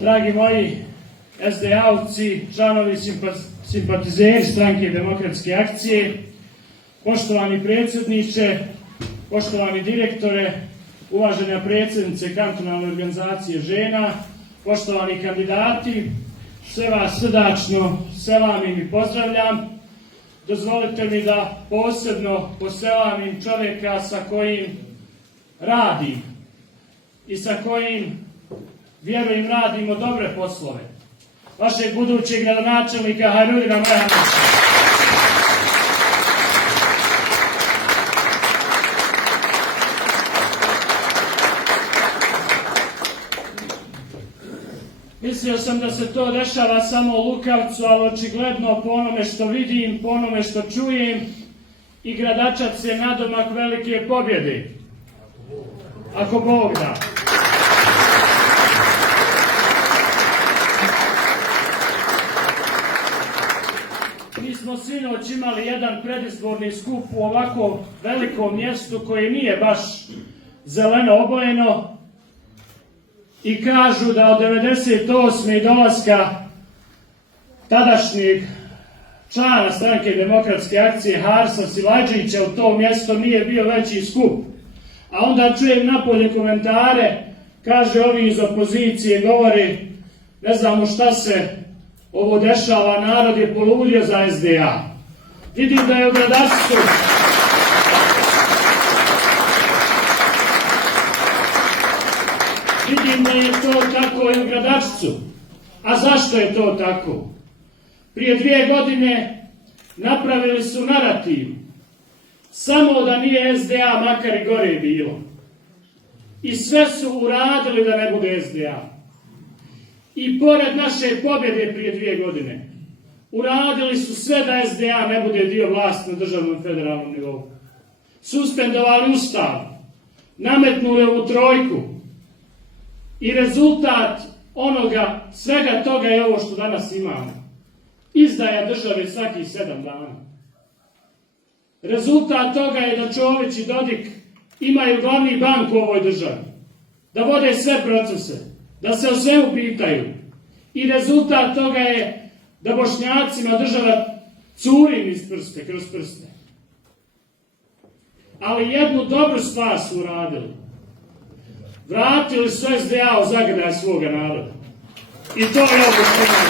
Dragi moji SDA-ovci, članovi simpatizeri Stranke demokratske akcije, poštovani predsjedniče, poštovani direktore, uvažena predsjednice kantonalne organizacije žena, poštovani kandidati, sve vas srdačno selamim i pozdravljam. Dozvolite mi da posebno poselamim čovjeka sa kojim radim i sa kojim, vjerujem, radimo dobre poslove. Vašeg budućeg gradonačelnika Hajrudina Mehanovića. Mislio sam da se to dešava samo u Lukavcu, ali očigledno po onome što vidim, po onome što čujem, i Gradačac je nadomak velike pobjede. Ako Bog da. Mi smo sinoć imali jedan predizborni skup u ovako velikom mjestu koje nije baš zeleno obojeno i kažu da od 98. dolaska tadašnjeg člana Stranke demokratske akcije Harsa Silajđića u to mjesto nije bio veći skup. A onda čujem napolje komentare, kaže ovi iz opozicije, govori, ne znamo šta se ovo dešava, narod je poludio za SDA. Vidim da je u Gradačcu vidim da je to tako i u Gradačcu. A zašto je to tako? Prije 2 godine napravili su narativ. Samo da nije SDA, makar i gore bilo. I sve su uradili da ne bude SDA. I pored naše pobjede prije 2 godine, uradili su sve da SDA ne bude dio vlasti na državnom federalnom nivou. Suspendovali ustav, nametnuli ovu trojku. I rezultat onoga, svega toga je ovo što danas imamo. Izdaja države svakih 7 dana. Rezultat toga je da Čović i Dodik imaju glavni bank u ovoj državi. Da vode sve procese. Da se o svemu pitaju. I rezultat toga je da Bošnjacima država curi iz prste, kroz prste. Ali jednu dobru stvar su uradili. Vratili su SDA u zagrljaj svoga naroda. I to je ovo što nam.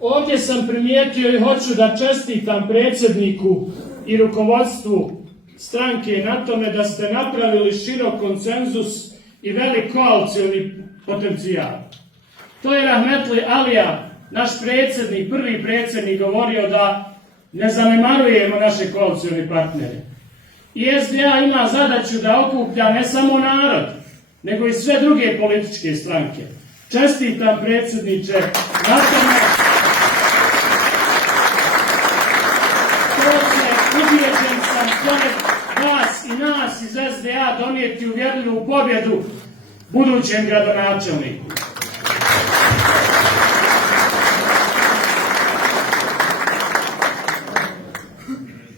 Ovdje sam primijetio i hoću da čestitam predsjedniku i rukovodstvu stranke na tome da ste napravili širok konsenzus i velik koalicioni potencijal. To je Rahmetli Alija, naš predsjednik, prvi predsjednik, govorio da ne zanemarujemo naše koalicione partnere. I SDA ima zadaću da okuplja ne samo narod, nego i sve druge političke stranke. Čestitam predsjedniče na tome. Ubijeđen sam pored vas i nas iz SDA donijeti uvjerljivu pobjedu budućem gradonačelniku.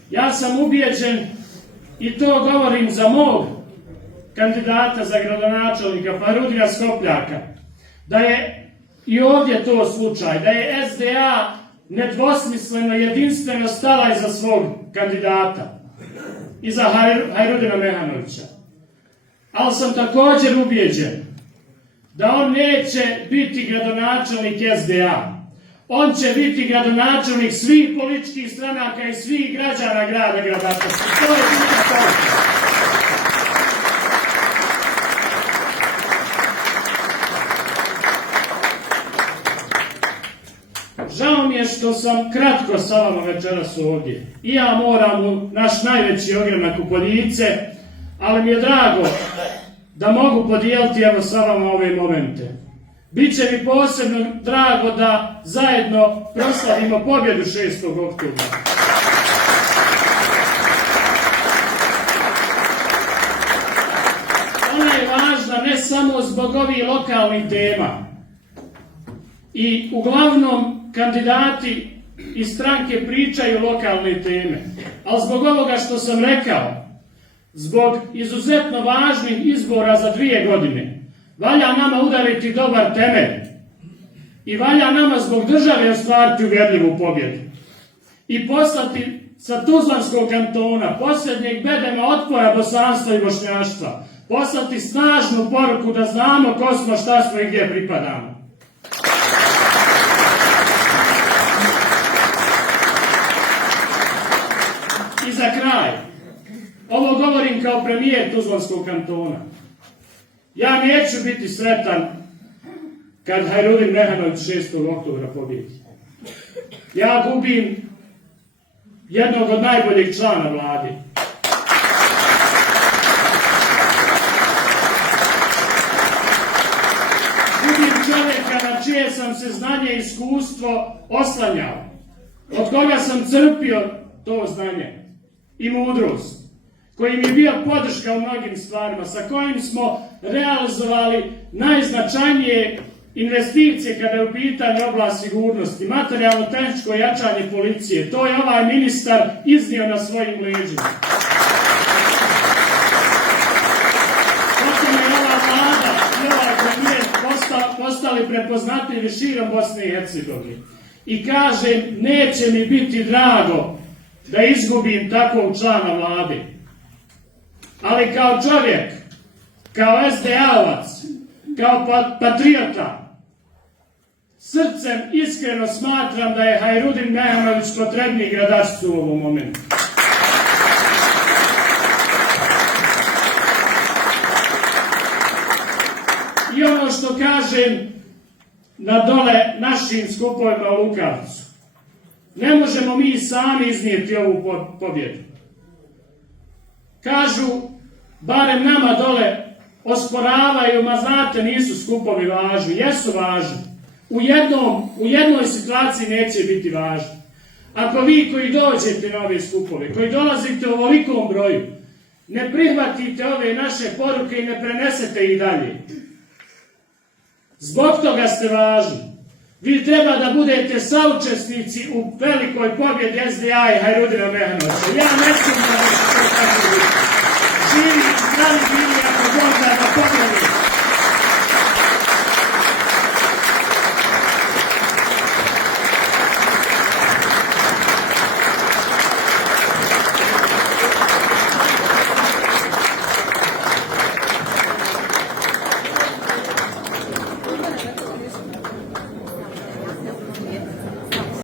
Ja sam ubijeđen, i to govorim za mog kandidata za gradonačelnika Hajrudina Skopljaka, da je i ovdje to slučaj, da je SDA nedvosmisleno, jedinstveno stala iza svog kandidata, iza Hajrudina Mehanovića. Ali sam također ubijeđen da on neće biti gradonačelnik SDA. On će biti gradonačelnik svih političkih stranaka i svih građana grada Gradačca. To je bitna poruka. Žao mi je što sam kratko sa vama večeras ovdje. I ja moram u naš najveći ogranak u Poljice, ali mi je drago da mogu podijeliti evo sa vama ove momente. Biće mi posebno drago da zajedno proslavimo pobjedu 6. oktobra. Ona je važna ne samo zbog ovih lokalnih tema. I uglavnom kandidati iz stranke pričaju lokalne teme. ali zbog ovoga što sam rekao, zbog izuzetno važnih izbora za 2 godine, valja nama udariti dobar temelj i valja nama zbog države ostvariti uvjerljivu pobjedu i poslati sa Tuzlanskog kantona, posljednjeg bedema otpora bosanstva i bošnjaštva, poslati snažnu poruku da znamo ko smo, šta smo i gdje pripadamo. I za kraj, ovo govorim kao premijer Tuzlanskog kantona. Ja neću biti sretan kad Hajrudin Mehanović 6. oktobra pobjedi. Ja gubim jednog od najboljeg člana vlade. Gubim čovjeka na čije sam se znanje i iskustvo oslanjao, od koga sam crpio to znanje i mudrost, koji mi je bio podrška u mnogim stvarima, sa kojim smo realizovali najznačajnije investicije kada je u pitanju oblast sigurnosti, materijalno-tehničko jačanje policije. To je ovaj ministar iznio na svojim leđima. Potom je ova vlada i ovaj premijer postali prepoznatljivi širom Bosne i Hercegovine. I kažem, neće mi biti drago da izgubim takvog člana vlade. Ali kao čovjek, kao SDA-ovac, kao patriota, srcem iskreno smatram da je Hajrudin Mehanović potrebniji Gradačcu u ovom momentu. I ono što kažem na dole našim skupovima u Lukavcu, ne možemo mi sami iznijeti ovu pobjedu. Kažu, barem nama dole osporavaju, ma znate, nisu skupovi važni. Jesu važni. U jednoj situaciji neće biti važni. Ako vi koji dođete na ove skupove, koji dolazite u ovolikom broju, ne prihvatite ove naše poruke i ne prenesete ih dalje, zbog toga ste važni. Vi treba da budete saučesnici u velikoj pobjedi SDA i Hajrudina Mehanovića. Ja ne sumnjam da će to tako biti. Živi, zdravi bili, ako Bog da pobjedi.